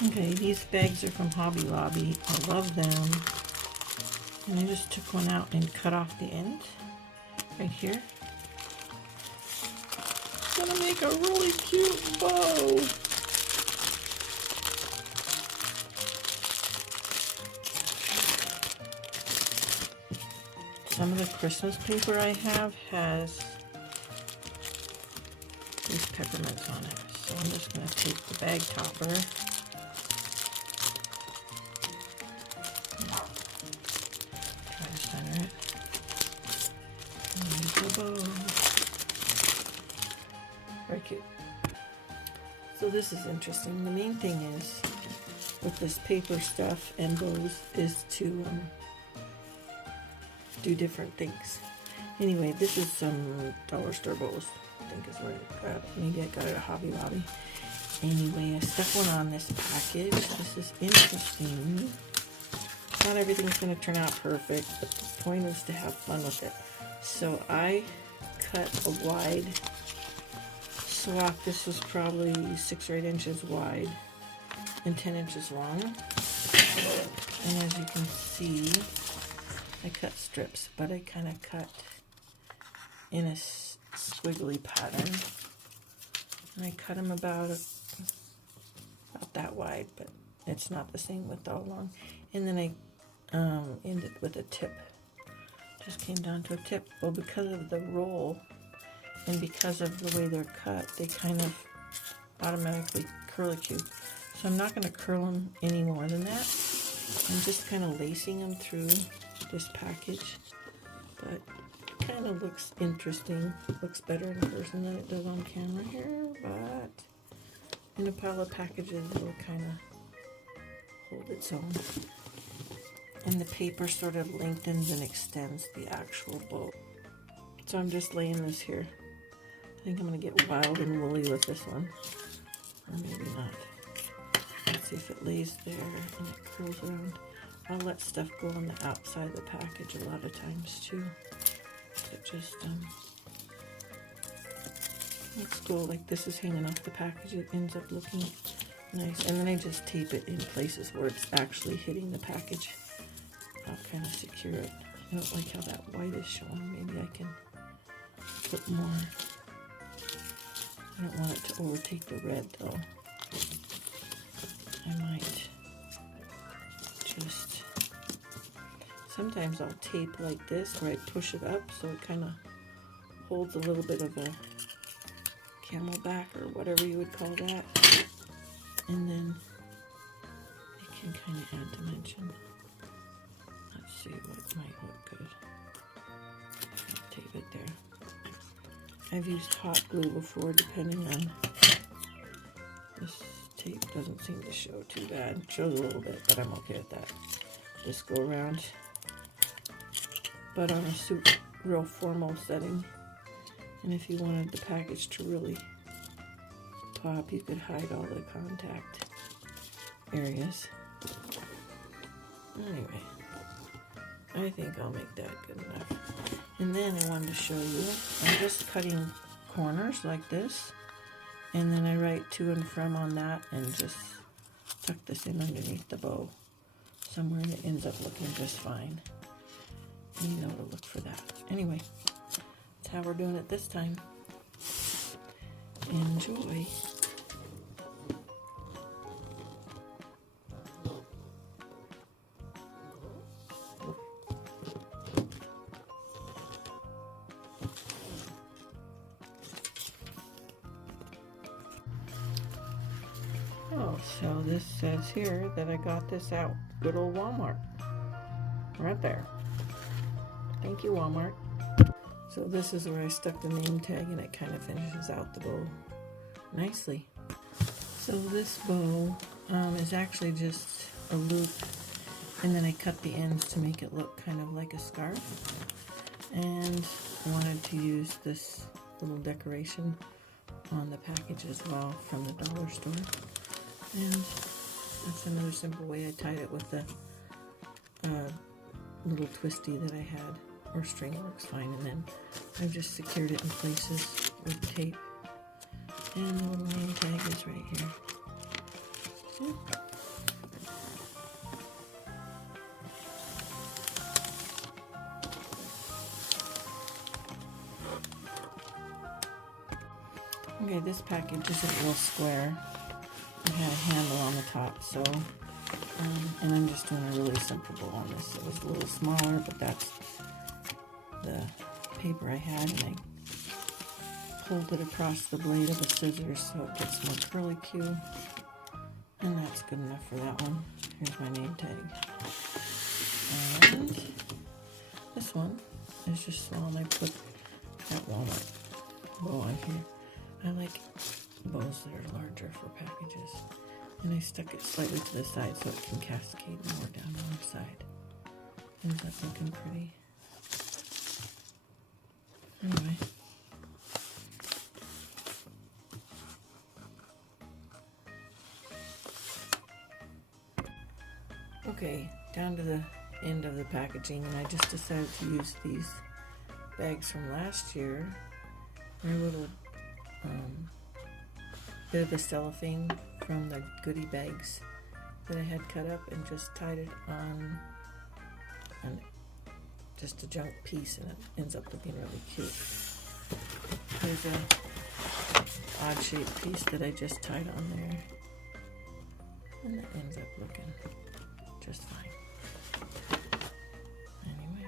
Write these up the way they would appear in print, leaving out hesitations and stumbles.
Okay, these bags are from Hobby Lobby. I love them. And I just took one out and cut off the end right here. It's gonna make a really cute bow. Some of the Christmas paper I have has these peppermints on it. So I'm just going to take the bag topper. Try to center it. And use the bow. Very cute. So this is interesting. The main thing is with this paper stuff and bows is to do different things. Anyway, this is some dollar store bows. I think is what I got. Maybe I got it at Hobby Lobby. Anyway, I stuck one on this package. This is interesting. Not everything's going to turn out perfect, but the point is to have fun with it. So I cut a wide swath. This was probably 6 or 8 inches wide and 10 inches long. And as you can see, I cut strips, but I kind of cut in a squiggly pattern. And I cut them about that wide, but it's not the same width all along. And then I ended with a tip. Just came down to a tip. Well, because of the roll and because of the way they're cut, they kind of automatically curlicue. So I'm not going to curl them any more than that. I'm just kind of lacing them through this package, but kind of looks interesting. Looks better in person than it does on camera here, but in a pile of packages it'll kind of hold its own. And the paper sort of lengthens and extends the actual bow. So I'm just laying this here. I think I'm going to get wild and woolly with this one, or maybe not. Let's see if it lays there and it curls around. I'll let stuff go on the outside of the package a lot of times too. It just looks cool. Like this is hanging off the package. It ends up looking nice. And then I just tape it in places where it's actually hitting the package. I'll kind of secure it. I don't like how that white is showing. Maybe I can put more. I don't want it to overtake the red though. I might just, sometimes I'll tape like this where I push it up so it kind of holds a little bit of a camelback or whatever you would call that, and then it can kind of add dimension. Let's see what might look good. I'll tape it there. I've used hot glue before, depending on, this tape doesn't seem to show too bad. It shows a little bit, but I'm okay with that. Just go around. But on a real formal setting, and if you wanted the package to really pop, you could hide all the contact areas. Anyway, I think I'll make that good enough. And then I wanted to show you, I'm just cutting corners like this, and then I write to and from on that and just tuck this in underneath the bow somewhere, and it ends up looking just fine. And you know to look for that. Anyway, that's how we're doing it this time. Enjoy. Oh, so this says here that I got this out. Good old Walmart. Right there. Thank you, Walmart. So this is where I stuck the name tag, and it kind of finishes out the bow nicely. So this bow is actually just a loop, and then I cut the ends to make it look kind of like a scarf. And I wanted to use this little decoration on the package as well from the dollar store. And that's another simple way. I tied it with the little twisty that I had, or string works fine, and then I've just secured it in places with tape. And the little name tag is right here. Okay, this package isn't real square. It had a handle on the top, so, and I'm just doing a really simple bow on this. It was a little smaller, but that's the paper I had, and I pulled it across the blade of the scissors so it gets more curly Q. And that's good enough for that one. Here's my name tag. And this one is just small, and I put that walnut bow on here. I like bows that are larger for packages. And I stuck it slightly to the side so it can cascade more down the one side. Ends up looking pretty. Anyway. Okay, down to the end of the packaging, and I just decided to use these bags from last year. They're a little bit of the cellophane from the goodie bags that I had cut up, and just tied it on just a junk piece, and it ends up looking really cute. There's a odd shaped piece that I just tied on there, and that ends up looking just fine. Anyway,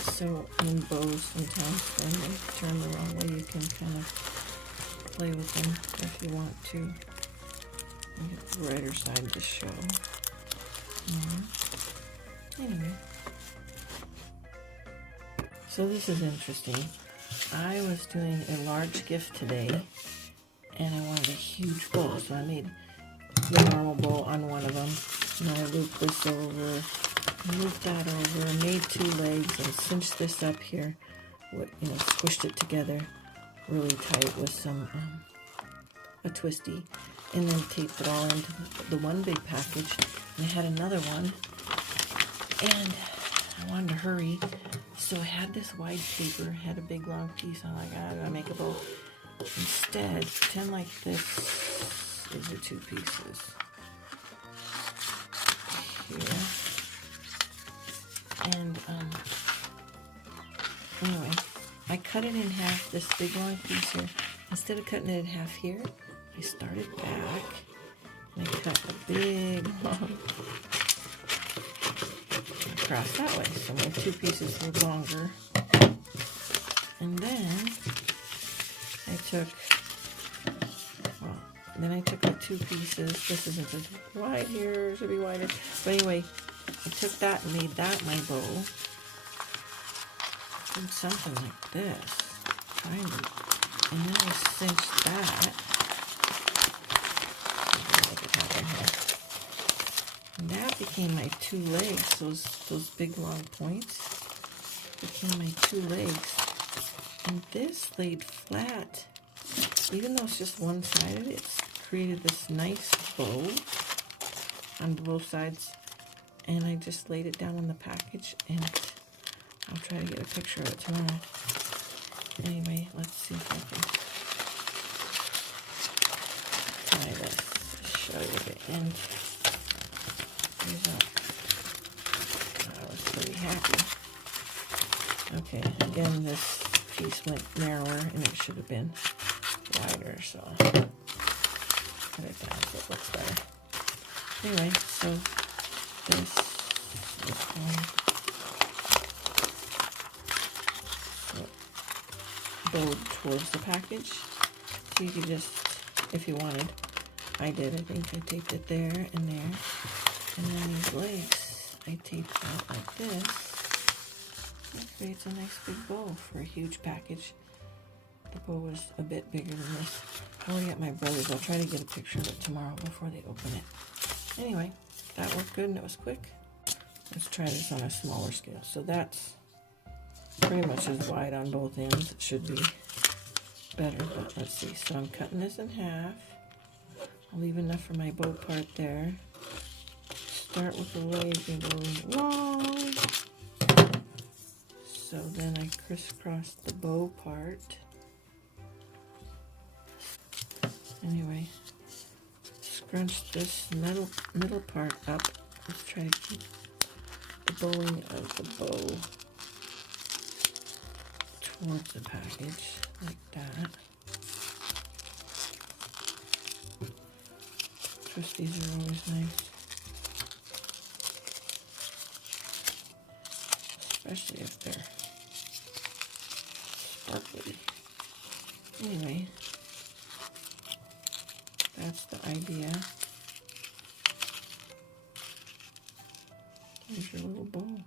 so in bows sometimes when they turn the wrong way, you can kind of play with them if you want to. You get the brighter side to show. Anyway, so this is interesting. I was doing a large gift today, and I wanted a huge bow, so I made the normal bow on one of them. And then I looped this over, looped that over, made two legs, and cinched this up here. Squished it together really tight with some a twisty, and then taped it all into the one big package. And I had another one, and I wanted to hurry, so I had this wide paper, had a big long piece. I'm like, I gotta make a bow. Instead, pretend like this is the two pieces. Here. And anyway, I cut it in half, this big long piece here. Instead of cutting it in half here, I started back and I cut a big long across that way, so my two pieces were longer. And then I took the two pieces. This isn't as wide here, it should be wider. But anyway, I took that and made that my bow. Did something like this, kind of. And then I cinched that. Make it happen here. And that became my two legs. Those big long points became my two legs. And this laid flat. Even though it's just one-sided, it's created this nice bow on both sides, and I just laid it down on the package, and I'll try to get a picture of it tomorrow. Anyway, let's see if I can tie this, show you the end. I was pretty happy. Okay, again, this piece went narrower, and it should have been wider, so cut it down so it looks better. Anyway, so this is going bowed towards the package. So you could just, if you wanted, I did, I think I taped it there and there. And then these legs, I taped out like this. That creates a nice big bow for a huge package. The bow was a bit bigger than this. I already got my brothers. I'll try to get a picture of it tomorrow before they open it. Anyway, that worked good and it was quick. Let's try this on a smaller scale. So that's pretty much as wide on both ends. It should be better, but let's see. So I'm cutting this in half. I'll leave enough for my bow part there. Start with the leg and go long. So then I crisscross the bow part. Anyway, scrunch this middle part up. Let's try to keep the bowing of the bow towards the package, like that. Twisties are always nice. Especially if they're sparkly. Anyway, that's the idea. Here's your little bowl.